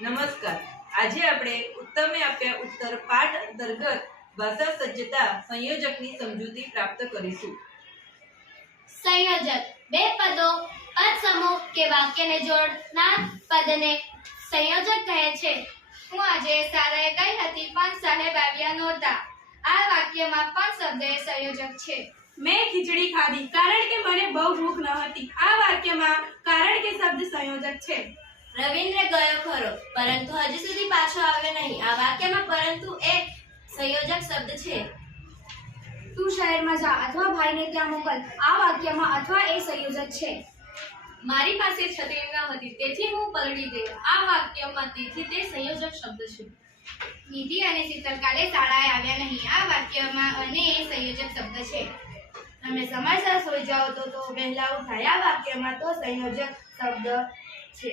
નમસ્કાર. આજે આપણે ઉત્તમે આપ્યા ઉત્તર પાઠ અંતર્ગત ભાષા સજ્જતા સંયોજકની સમજૂતી પ્રાપ્ત કરીશું. સંયોજક બે પદો, પદ સમૂહ કે વાક્યને જોડનાર પદને સંયોજક કહે છે. હું આજે શાળાએ ગઈ હતી પણ સાહેબ આવ્યા નહોતા. આ વાક્યમાં પણ શબ્દ એ સંયોજક છે. મેં ખીચડી ખાધી કારણ કે મને બહુ ભૂખ ન હતી. આ વાક્યમાં કારણ કે શબ્દ સંયોજક છે. રવિન્દ્ર ગયો ખરો પરંતુ હજી સુધી પાછો આવ્યો નહીં. આ વાક્યમાં પરંતુ એક સંયોજક શબ્દ છે. તું શહેરમાં જા અથવા ભાઈને ત્યાં મોકલ. આ વાક્યમાં અથવા એ સંયોજક છે. મારી પાસે છત્રી ન હતી તેથી હું પલળી ગયો. આ વાક્યમાં તેથી તે સંયોજક શબ્દ છે. નિધિ અને શીતલ કાલે શાળાએ આવ્યા નહીં. આ વાક્યમાં અને એ સંયોજક શબ્દ છે. તમે સમયસર સૂઈ જાઓ તો વહેલા ઉઠાય. આ વાક્યમાં તો સંયોજક શબ્દ છે.